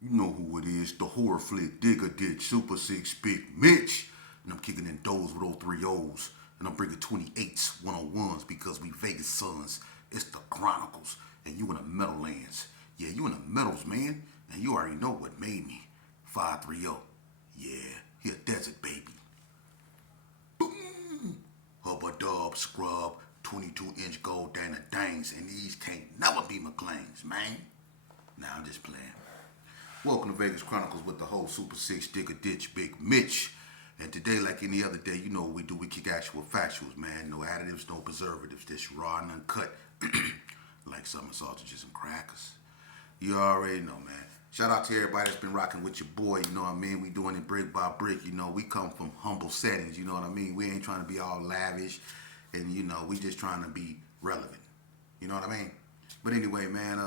You know who it is, the horror flick digger did Super 6 Big Mitch. And I'm kicking in doors with 03 O's. And I'm bringing 28s, 101s because we Vegas sons. It's the Chronicles. And you in the Meadowlands. Yeah, you in the Meadows, man. And you already know what made me. 530. Yeah, he a desert baby. Boom! Hubba dub, scrub, 22-inch gold Dana Dangs. And these can't never be McLean's, man. Now I'm just playing. Welcome to Vegas Chronicles with the whole Super 6 Digger Ditch Big Mitch. And today, like any other day, you know what we do. We kick actual factuals, man. No additives, no preservatives. Just raw and uncut. Like summer sausages and crackers. You already know, man. Shout out to everybody that's been rocking with your boy, you know what I mean? We doing it brick by brick, you know. We come from humble settings, you know what I mean? We ain't trying to be all lavish. And, you know, we just trying to be relevant. You know what I mean? But anyway, man,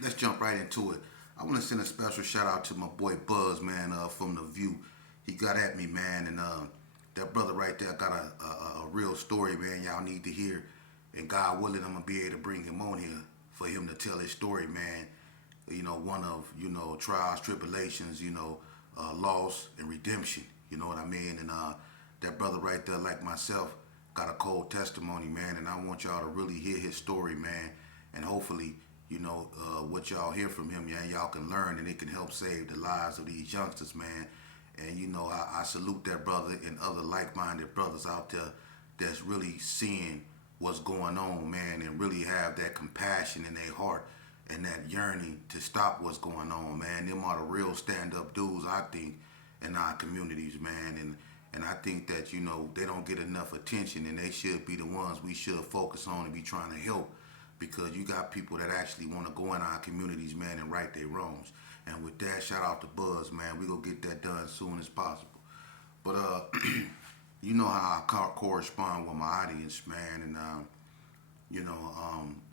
let's jump right into it. I want to send a special shout out to my boy Buzz, man, from The View. He got at me, man, and that brother right there got a real story, man. Y'all need to hear. And God willing, I'm going to be able to bring him on here for him to tell his story, man. You know, one of, you know, trials, tribulations, you know, loss and redemption. You know what I mean? And that brother right there, like myself, got a cold testimony, man. And I want y'all to really hear his story, man. And hopefully, you know, what y'all hear from him, yeah, y'all can learn and it can help save the lives of these youngsters, man. And, you know, I salute that brother and other like-minded brothers out there that's really seeing what's going on, man, and really have that compassion in their heart and that yearning to stop what's going on, man. Them are the real stand-up dudes, I think, in our communities, man. And I think that, you know, they don't get enough attention and they should be the ones we should focus on and be trying to help because you got people that actually want to go in our communities, man, and right their wrongs. And with that, shout out to Buzz, man. We gonna get that done as soon as possible. But you know how I correspond with my audience, man, and you know,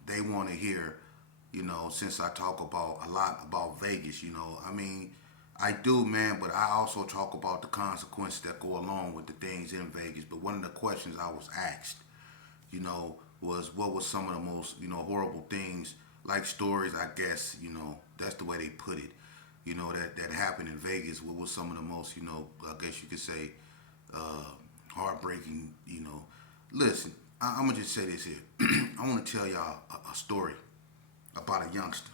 they want to hear, you know, since I talk about a lot about Vegas, you know, I mean, I do, man, but I also talk about the consequences that go along with the things in Vegas. But one of the questions I was asked, you know, was what was some of the most, you know, horrible things, like stories, I guess, you know, that's the way they put it, you know, that happened in Vegas. What was some of the most, you know, I guess you could say, uh, heartbreaking, you know. Listen, I'm going to just say this here. I want to tell y'all a story about a youngster.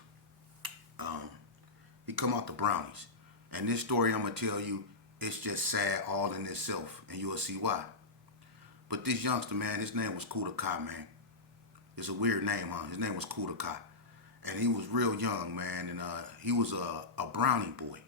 Um, he come out the Brownies. And this story I'm going to tell you, it's just sad all in itself, and you'll see why. But this youngster, man, his name was Kudaka, man. It's a weird name, huh? His name was Kudaka. And he was real young, man, and he was a Brownie boy.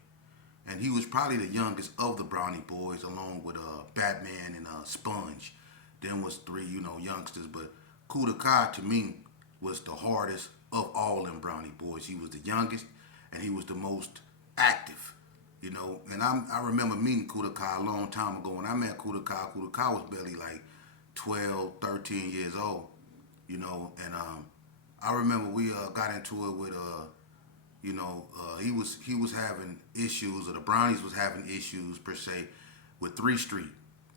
And he was probably the youngest of the Brownie boys, along with Batman and Sponge. Then was three, you know, youngsters. But Kudaka, to me, was the hardest of all them Brownie boys. He was the youngest, and he was the most active, you know. And I remember meeting Kudaka a long time ago. When I met Kudaka, Kudaka was barely like 12, 13 years old, you know. And I remember we got into it with you know, he was having issues, or the Brownies was having issues per se, with 3 Street,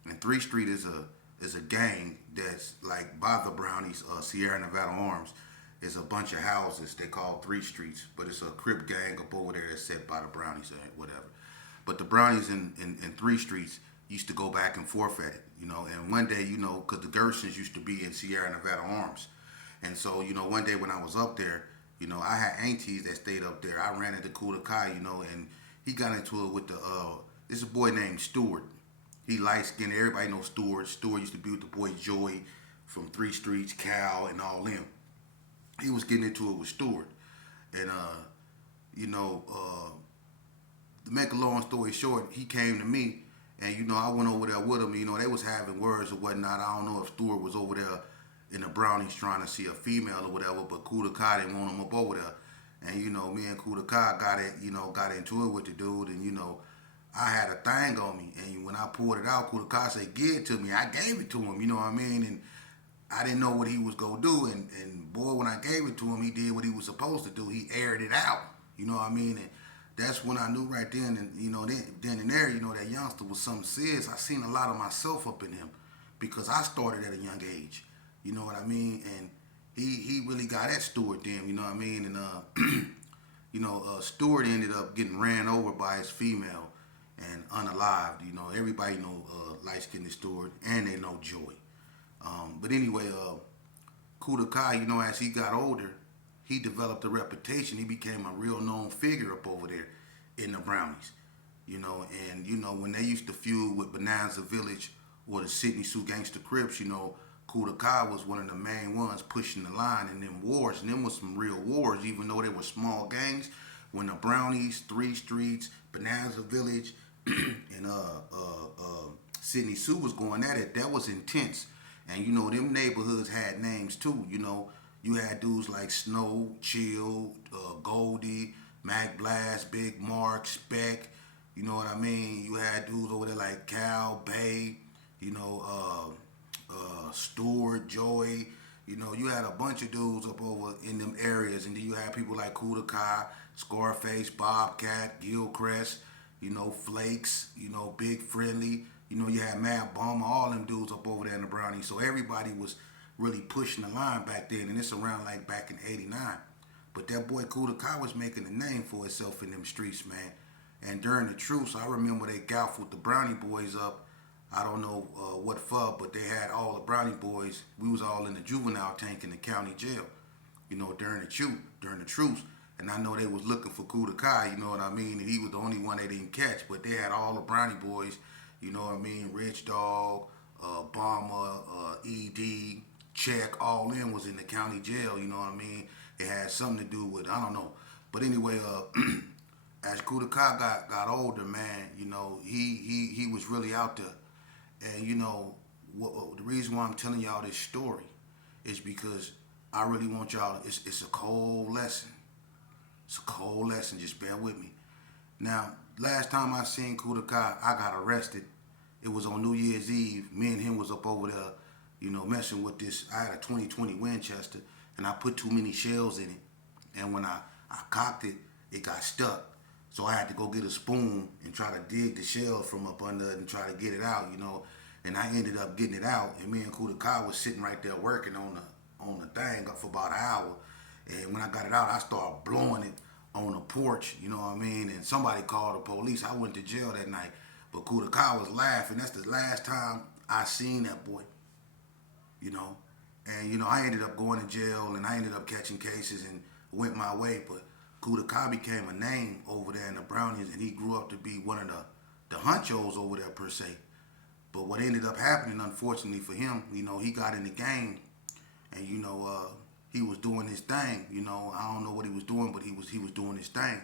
and 3 Street is a gang that's like by the Brownies, Sierra Nevada Arms, is a bunch of houses they call 3 Streets, but it's a Crip gang up over there that's set by the Brownies or whatever. But the Brownies in 3 Streets used to go back and forth at it, you know. And one day, you know, because the Gersons used to be in Sierra Nevada Arms, and so, you know, one day when I was up there, you know, I had aunties that stayed up there. I ran into Kudaka, you know, and he got into it with this a boy named Stewart. He light skinned. Everybody knows Stewart. Stewart used to be with the boy Joey from 3 Streets, Cal, and all them. He was getting into it with Stewart. And, you know, to make a long story short, he came to me, and, you know, I went over there with him. You know, they was having words or whatnot. I don't know if Stewart was over there in the Brownies trying to see a female or whatever, but Kudaka didn't want him up over there. And, you know, me and Kudaka got into it with the dude, and, you know, I had a thing on me, and when I pulled it out, Kudaka said, "Give it to me." I gave it to him, you know what I mean? And I didn't know what he was gonna do, and boy, when I gave it to him, he did what he was supposed to do. He aired it out, you know what I mean? And that's when I knew right then, and you know, then and there, you know, that youngster was something serious. I seen a lot of myself up in him because I started at a young age, you know what I mean? And he really got at Stewart then, you know what I mean? And Stewart ended up getting ran over by his female and unalived. Everybody know light-skinned Stewart, and they know Joy. But anyway, Kudaka, as he got older, he developed a reputation. He became a real known figure up over there in the Brownies. When they used to feud with Bonanza Village or the Sydney Sioux Gangster Crips, Kudaka was one of the main ones pushing the line in them wars. And them was some real wars, even though they were small gangs. When the Brownies, Three Streets, Bonanza Village, and Sydney Sioux was going at it, that was intense. And them neighborhoods had names too. You had dudes like Snow, Chill, Goldie, Mac Blast, Big Mark, Speck. You know what I mean? You had dudes over there like Cal, Bay, Stewart, Joy. You had a bunch of dudes up over in them areas, and then you had people like Kudaka, Scarface, Bobcat, Gilchrist, Flakes, Big Friendly. You had Mad Bomber, all them dudes up over there in the Brownie. So everybody was really pushing the line back then, and it's around like back in '89. But that boy Kudaka was making a name for himself in them streets, man. And during the truce, I remember they gouged with the Brownie boys up. I don't know what for, but they had all the Brownie boys. We was all in the juvenile tank in the county jail, during the truce. And I know they was looking for Kudaka, you know what I mean? And he was the only one they didn't catch. But they had all the Brownie boys, you know what I mean? Rich Dog, Bomber, ED, Check, all them was in the county jail, you know what I mean? It had something to do with, I don't know. But anyway, as Kudaka got older, man, he was really out there. And the reason why I'm telling y'all this story is because I really want y'all. It's a cold lesson. It's a cold lesson. Just bear with me. Now, last time I seen Kudaka, I got arrested. It was on New Year's Eve. Me and him was up over there, messing with this. I had a 2020 Winchester, and I put too many shells in it. And when I cocked it, it got stuck. So I had to go get a spoon and try to dig the shell from up under it and try to get it out, And I ended up getting it out. And me and Kudaka was sitting right there working on the thing for about an hour. And when I got it out, I started blowing it on the porch, you know what I mean? And somebody called the police. I went to jail that night. But Kudaka was laughing. That's the last time I seen that boy, And, I ended up going to jail and I ended up catching cases and went my way. But Kudaka became a name over there in the Brownies, and he grew up to be one of the honchos over there per se. But what ended up happening, unfortunately for him, he got in the game, and he was doing his thing. I don't know what he was doing, but he was doing his thing.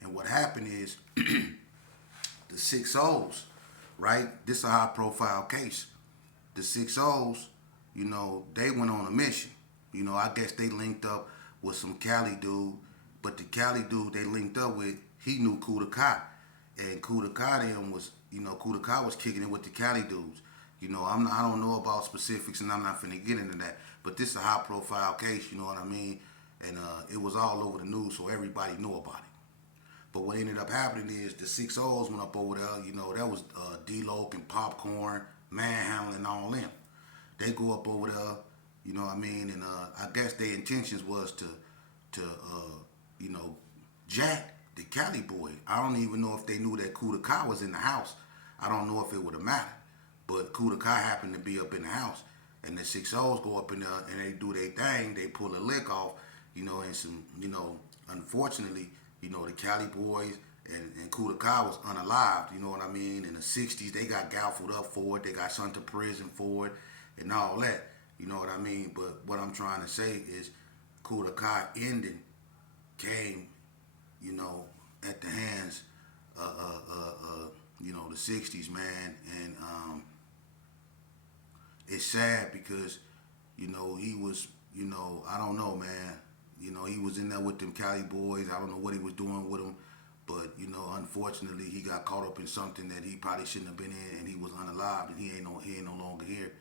And what happened is the 6 O's, right? This is a high profile case. The 6 O's, they went on a mission. I guess they linked up with some Cali dude. But the Cali dude they linked up with, he knew Kudaka. And Kudaka was kicking it with the Cali dudes. I don't know about specifics and I'm not finna get into that. But this is a high profile case, you know what I mean? And it was all over the news, so everybody knew about it. But what ended up happening is the 6 O's went up over there, that was D-Loc and Popcorn, Manhandling, all them. They go up over there, you know what I mean? And I guess their intentions was to Jack, the Cali boy. I don't even know if they knew that Kudaka was in the house. I don't know if it would have mattered. But Kudaka happened to be up in the house. And the 6 O's go up in there and they do their thing. They pull a lick off, and some, unfortunately, the Cali boys and Kudaka was unalived, you know what I mean? In the 60s, they got gaffled up for it. They got sent to prison for it and all that, you know what I mean? But what I'm trying to say is Kudaka ending came, at the hands the 60s, man. And it's sad because, he was, I don't know, man. He was in there with them Cali boys. I don't know what he was doing with them. But, unfortunately, he got caught up in something that he probably shouldn't have been in, and he was unalived, and he ain't no longer here.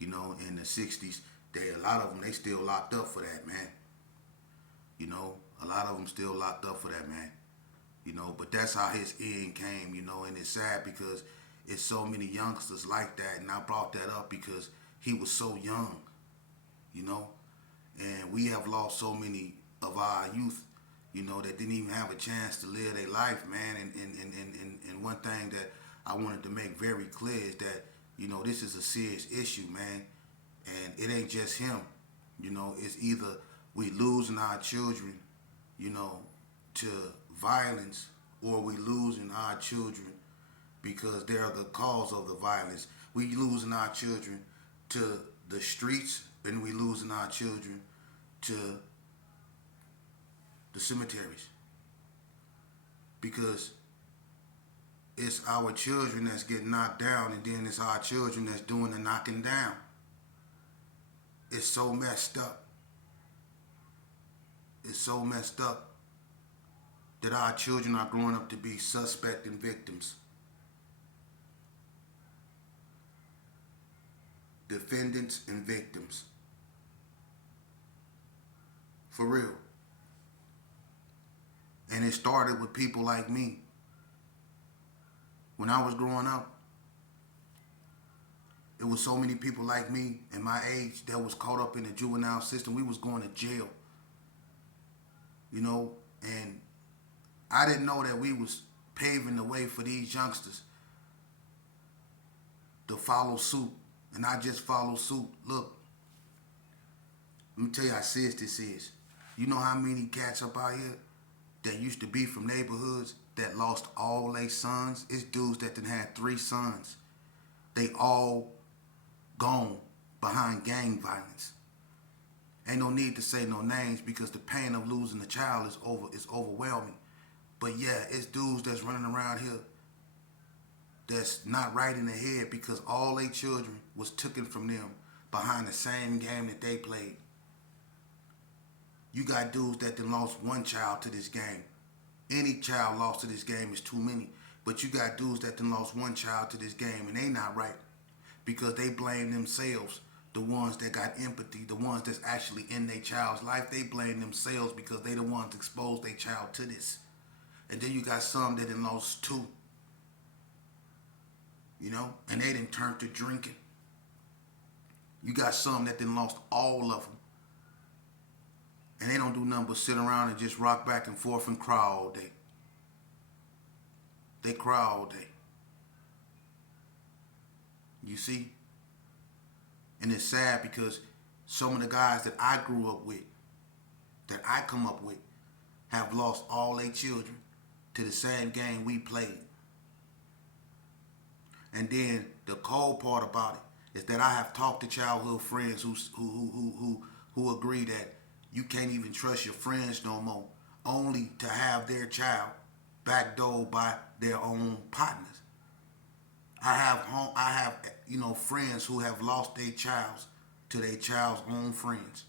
In the 60s, a lot of them, they still locked up for that, man. A lot of them still locked up for that, man. But that's how his end came, and it's sad because it's so many youngsters like that, and I brought that up because he was so young, and we have lost so many of our youth, that didn't even have a chance to live their life, man. And one thing that I wanted to make very clear is that, this is a serious issue, man. And it ain't just him. It's either we losing our children, to violence, or we losing our children because they're the cause of the violence. We losing our children to the streets, and we losing our children to the cemeteries. Because it's our children that's getting knocked down, and then it's our children that's doing the knocking down. It's so messed up. It's so messed up that our children are growing up to be suspect and victims. Defendants and victims. For real. And it started with people like me. When I was growing up, it was so many people like me and my age that was caught up in the juvenile system. We was going to jail. And I didn't know that we was paving the way for these youngsters to follow suit. And I just follow suit. Look, let me tell you how serious this is. You know how many cats up out here that used to be from neighborhoods that lost all their sons? It's dudes that done had 3 sons. They all gone behind gang violence. Ain't no need to say no names because the pain of losing a child is overwhelming. But yeah, it's dudes that's running around here that's not right in the head because all their children was taken from them behind the same game that they played. You got dudes that done lost one child to this game. Any child lost to this game is too many. But you got dudes that done lost one child to this game, and they not right because they blame themselves. The ones that got empathy, the ones that's actually in their child's life, they blame themselves because they the ones exposed their child to this. And then you got some that done lost 2. And they done turned to drinking. You got some that done lost all of them. And they don't do nothing but sit around and just rock back and forth and cry all day. They cry all day. You see? And it's sad because some of the guys that I grew up with, that I come up with, have lost all their children to the same game we played. And then the cold part about it is that I have talked to childhood friends who agree that you can't even trust your friends no more, only to have their child backdoored by their own partners. I have friends who have lost their childs to their child's own friends.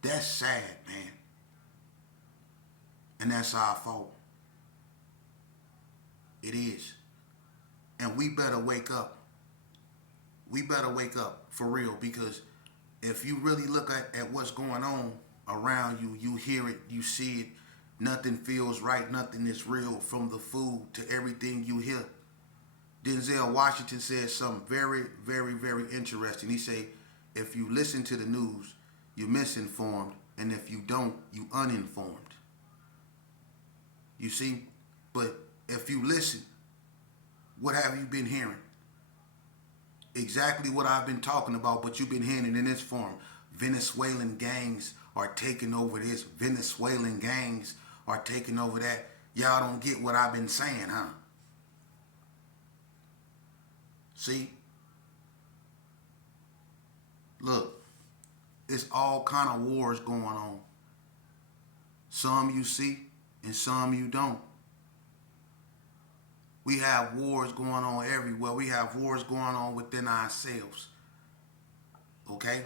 That's sad, man. And that's our fault. It is. And we better wake up. We better wake up for real, because if you really look at what's going on around you, you hear it, you see it, nothing feels right, nothing is real, from the food to everything you hear. Denzel Washington said something very, very, very interesting. He said, if you listen to the news, you're misinformed, and if you don't, you uninformed. You see? But if you listen, what have you been hearing? Exactly what I've been talking about, but you've been hearing it in this form. Venezuelan gangs are taking over this. Venezuelan gangs are taking over that. Y'all don't get what I've been saying, huh? See? Look, it's all kind of wars going on. Some you see and some you don't. We have wars going on everywhere. We have wars going on within ourselves. Okay?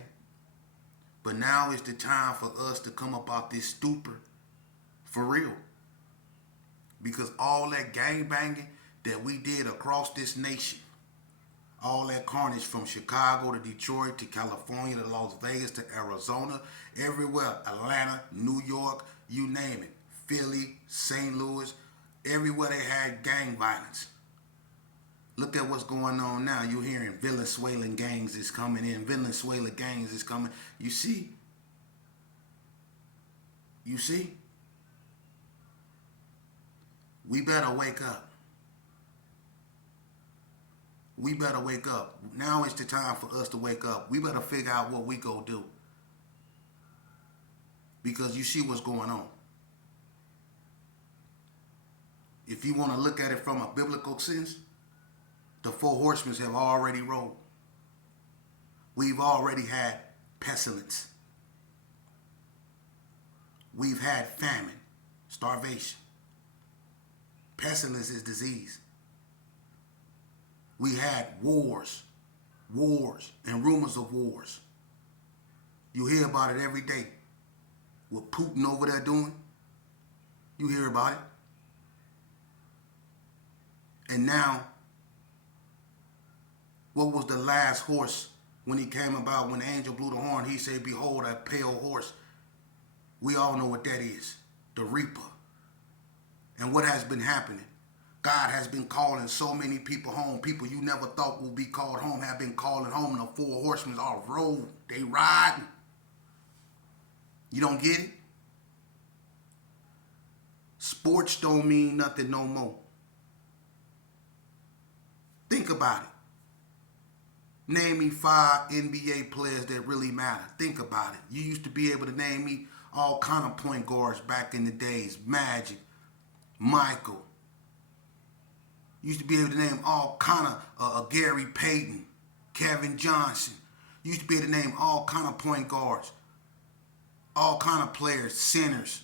But now is the time for us to come up out this stupor for real. Because all that gang banging that we did across this nation, all that carnage from Chicago to Detroit to California to Las Vegas to Arizona, everywhere, Atlanta, New York, you name it, Philly, St. Louis, everywhere they had gang violence. Look at what's going on now. You're hearing Venezuelan gangs is coming in. Venezuelan gangs is coming. You see, You see? We better wake up. We better wake up. Now is the time for us to wake up. We better figure out what we go do. Because you see what's going on. If you want to look at it from a biblical sense, the four horsemen have already rolled. We've already had pestilence. We've had famine, starvation. Pestilence is disease. We had wars, and rumors of wars. You hear about it every day. What Putin over there doing, you hear about it. And now, what was the last horse when he came about, when the angel blew the horn, he said, behold, a pale horse. We all know what that is, the reaper. And what has been happening? God has been calling so many people home. People you never thought would be called home have been calling home. The four horsemen are road. They riding. You don't get it? Sports don't mean nothing no more. Think about it. Name me 5 NBA players that really matter. Think about it. You used to be able to name me all kind of point guards back in the days. Magic, Michael. You used to be able to name all kind of Gary Payton, Kevin Johnson. You used to be able to name all kind of point guards, all kind of players, centers.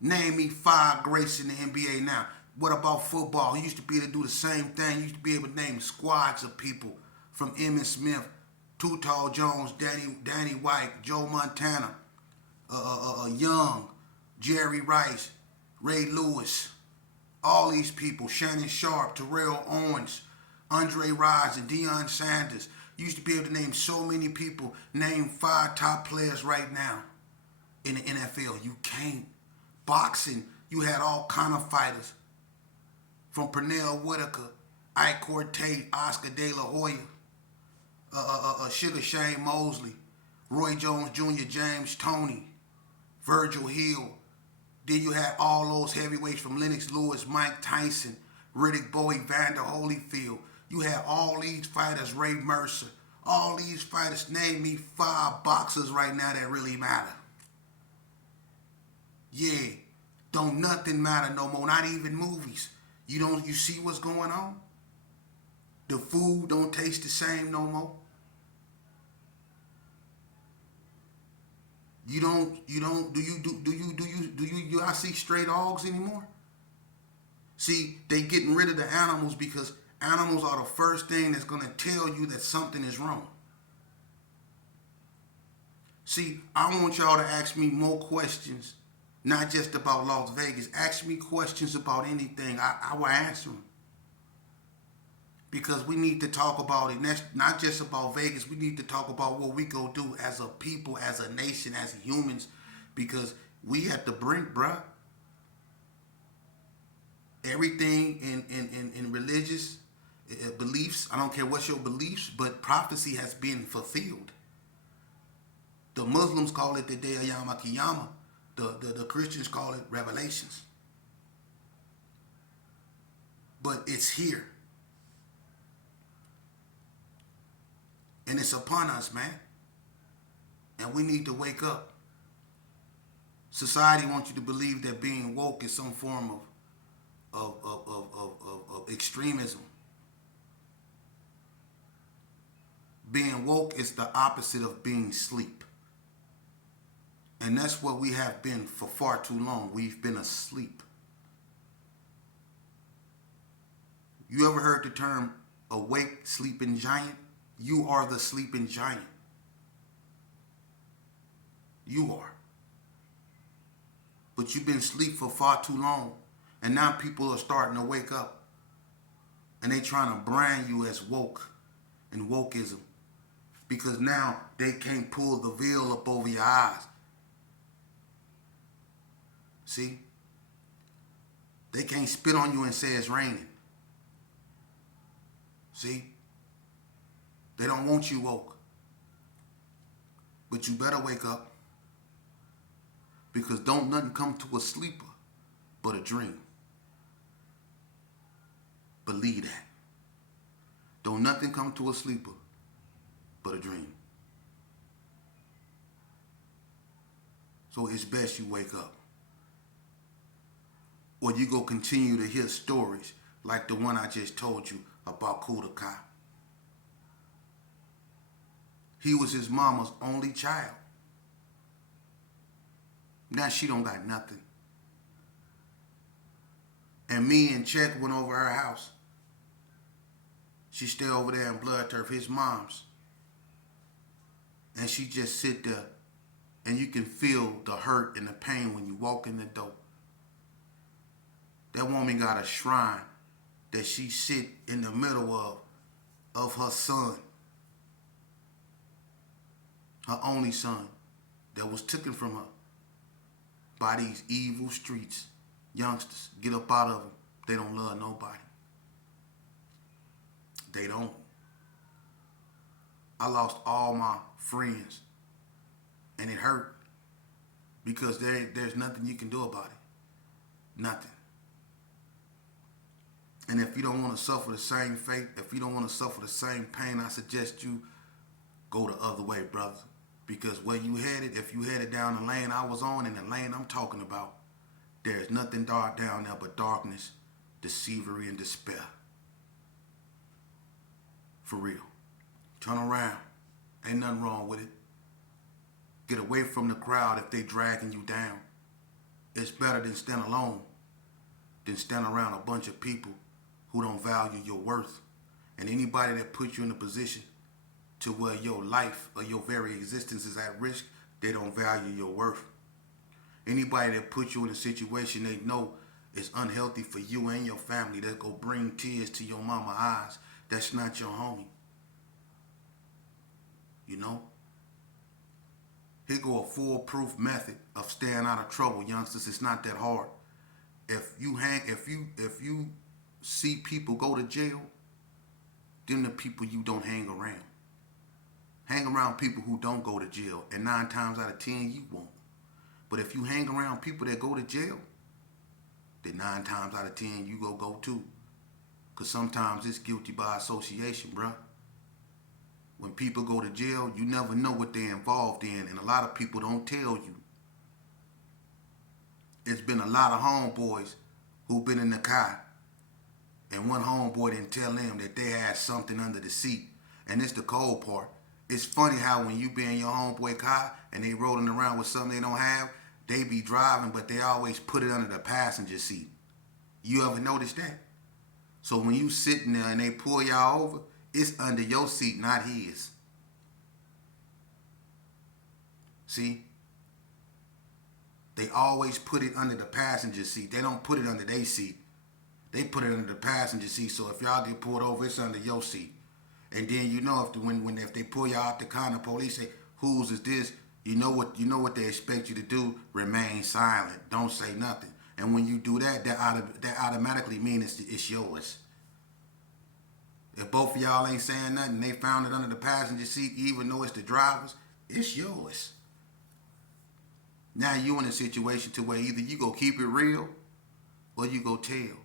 Name me 5 greats in the NBA now. What about football? You used to be able to do the same thing. You used to be able to name squads of people from Emmitt Smith, Too Tall Jones, Danny White, Joe Montana, Young, Jerry Rice, Ray Lewis, all these people, Shannon Sharp, Terrell Owens, Andre Rison, Deion Sanders. You used to be able to name so many people. Name 5 top players right now in the NFL. You can't. Boxing, you had all kind of fighters. From Pernell Whitaker, Ike Cortate, Oscar De La Hoya, Sugar Shane Mosley, Roy Jones Jr., James Toney, Virgil Hill. Then you had all those heavyweights from Lennox Lewis, Mike Tyson, Riddick Bowe, Evander Holyfield. You had all these fighters, Ray Mercer. All these fighters, name me 5 boxers right now that really matter. Yeah, don't nothing matter no more, not even movies. You see what's going on? The food don't taste the same no more. Do I see stray dogs anymore? See, they getting rid of the animals because animals are the first thing that's gonna tell you that something is wrong. See, I want y'all to ask me more questions, not just about Las Vegas. Ask me questions about anything. I will answer them. Because we need to talk about it. And that's not just about Vegas. We need to talk about what we go do as a people, as a nation, as humans. Because we at the brink, bruh. Everything in religious beliefs, I don't care what's your beliefs, but prophecy has been fulfilled. The Muslims call it the day of Yom Kiyama. The Christians call it Revelations. But it's here. And it's upon us, man. And we need to wake up. Society wants you to believe that being woke is some form of extremism. Being woke is the opposite of being asleep. And that's what we have been for far too long. We've been asleep. You ever heard the term awake, sleeping giant? You are the sleeping giant. You are. But you've been asleep for far too long. And now people are starting to wake up. And they trying to brand you as woke and wokeism. Because now they can't pull the veil up over your eyes. See? They can't spit on you and say it's raining. See? They don't want you woke. But you better wake up. Because don't nothing come to a sleeper but a dream. Believe that. Don't nothing come to a sleeper but a dream. So it's best you wake up. Or you go continue to hear stories like the one I just told you about Kudaka. He was his mama's only child. Now she don't got nothing. And me and Check went over her house. She stay over there in Blood Turf, his mom's. And she just sit there and you can feel the hurt and the pain when you walk in the door. That woman got a shrine that she sit in the middle of her son. Her only son that was taken from her by these evil streets. Youngsters, get up out of them. They don't love nobody. They don't. I lost all my friends. And it hurt. Because there's nothing you can do about it. Nothing. And if you don't want to suffer the same fate, if you don't want to suffer the same pain, I suggest you go the other way, brother. Because where you headed, if you headed down the lane I was on and the lane I'm talking about, there's nothing dark down there but darkness, deceivery, and despair. For real. Turn around. Ain't nothing wrong with it. Get away from the crowd if they dragging you down. It's better than stand alone than stand around a bunch of people who don't value your worth. And anybody that puts you in a position to where your life or your very existence is at risk, they don't value your worth. Anybody that puts you in a situation they know is unhealthy for you and your family, that go bring tears to your mama's eyes, that's not your homie. You know? Here go a foolproof method of staying out of trouble, youngsters. It's not that hard. If you see people go to jail, them the people you don't hang around. Hang around people who don't go to jail, and 9 times out of 10 you won't. But if you hang around people that go to jail, then 9 times out of 10 you go too. Because sometimes it's guilty by association, bruh. When people go to jail, you never know what they're involved in, and a lot of people don't tell you. It's been a lot of homeboys who've been in the car, and one homeboy didn't tell them that they had something under the seat. And it's the cold part. It's funny how when you be in your homeboy car and they rolling around with something they don't have, they be driving, but they always put it under the passenger seat. You ever notice that? So when you sitting there and they pull y'all over, it's under your seat, not his. See? They always put it under the passenger seat. They don't put it under their seat. They put it under the passenger seat. So if y'all get pulled over, it's under your seat. And then you know if they pull y'all out the car and the police say, "Whose is this?" You know what they expect you to do. Remain silent. Don't say nothing. And when you do that, that automatically means it's yours. If both of y'all ain't saying nothing, they found it under the passenger seat, even though it's the driver's, it's yours. Now you in a situation to where either you go keep it real or you go tell.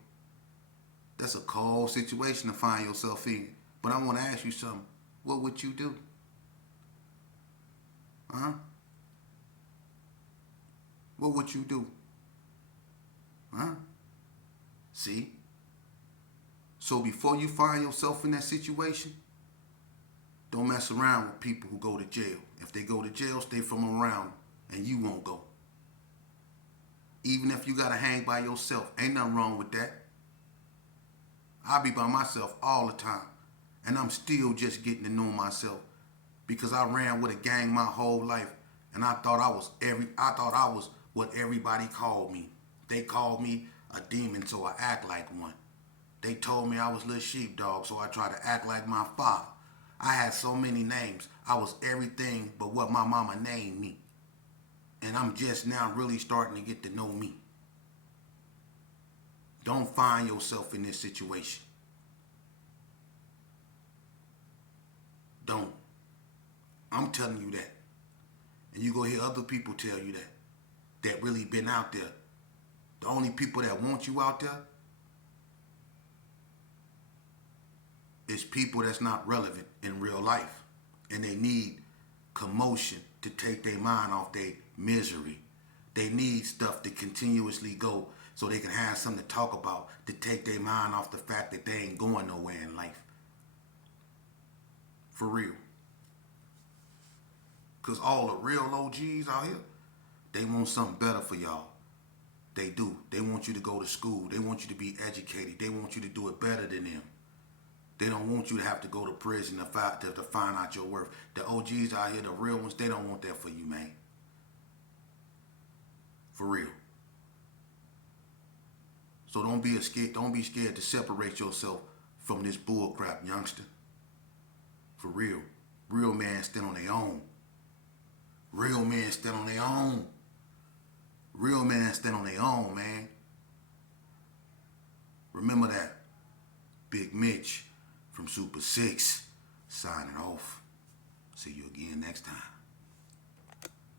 That's a cold situation to find yourself in. But I want to ask you something. What would you do? Huh? What would you do? Huh? See? So before you find yourself in that situation, don't mess around with people who go to jail. If they go to jail, stay from around and you won't go. Even if you got to hang by yourself, ain't nothing wrong with that. I be by myself all the time. And I'm still just getting to know myself. Because I ran with a gang my whole life. And I thought I was what everybody called me. They called me a demon, so I act like one. They told me I was little sheepdog, so I tried to act like my father. I had so many names. I was everything but what my mama named me. And I'm just now really starting to get to know me. Don't find yourself in this situation. Don't. I'm telling you that. And you go hear other people tell you that. that really been out there. The only people that want you out there is people that's not relevant in real life. And they need commotion to take their mind off their misery. They need stuff to continuously go so they can have something to talk about to take their mind off the fact that they ain't going nowhere in life. For real. Because all the real OGs out here, they want something better for y'all. They do. They want you to go to school. They want you to be educated. They want you to do it better than them. They don't want you to have to go to prison to find out your worth. The OGs out here, the real ones, they don't want that for you, man. For real. So don't be scared to separate yourself from this bull crap, youngster. For real. Real men stand on their own. Real men stand on their own. Real men stand on their own, man. Remember that. Big Mitch from Super 6 signing off. See you again next time.